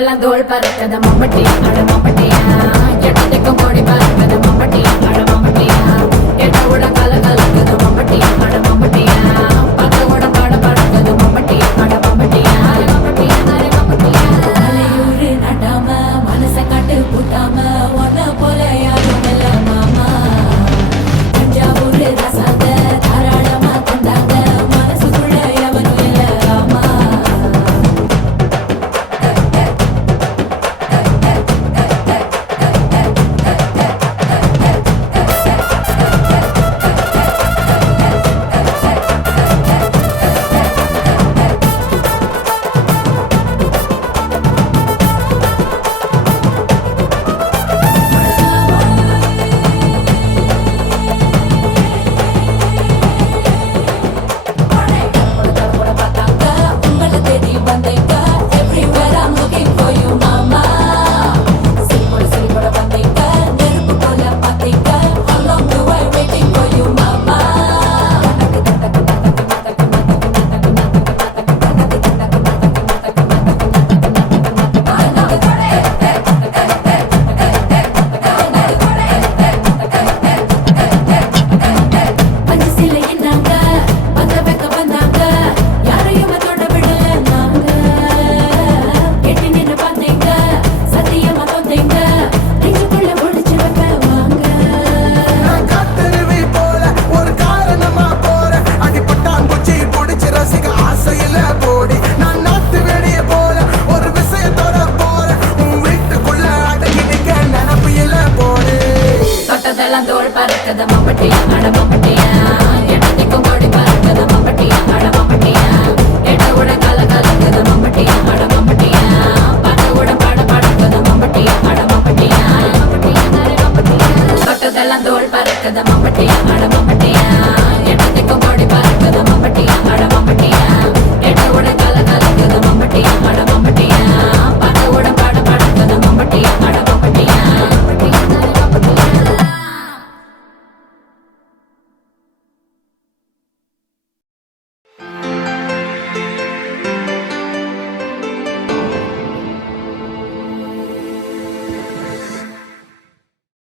தொட்டதெல்லாம் தோல் பறக்கத மம்பட்டியா அட மம்பட்டியா எட்டத்துக்கும் கோடி பறக்கத மம்பட்டியா அட மம்பட்டியா எட்ட விட கல கலக்குது மம்பட்டியா அட மம்பட்டியா பக்க விட பாட பறக்குது மம்பட்டியா அட மம்பட்டியா மம்பட்டியா மம்பட்டியா மலையூரு நட்டாம மனச கட்டு புட்டாம ஒன்ன போல யாரும் இல்ல மாமா தஞ்சாவூர் ரசாங்க தாராளமா தந்தாங்க மனசுக்குள்ள எவனும் இல்ல ராமா தோல் பறக்கத மம்பட்டியா அட மம்பட்டியா எட்டத்துக்கும் கோடி பறக்கத மம்பட்டியா அட மம்பட்டியா எட்ட விட கல கலக்குது மம்பட்டியா அட மம்பட்டியா பக்க விட பாட பறக்குது மம்பட்டியா அட மம்பட்டியா மம்பட்டியா மம்பட்டியா தொட்டதெல்லாம் தோல் பறக்கத மம்பட்டியா அட மம்பட்டியா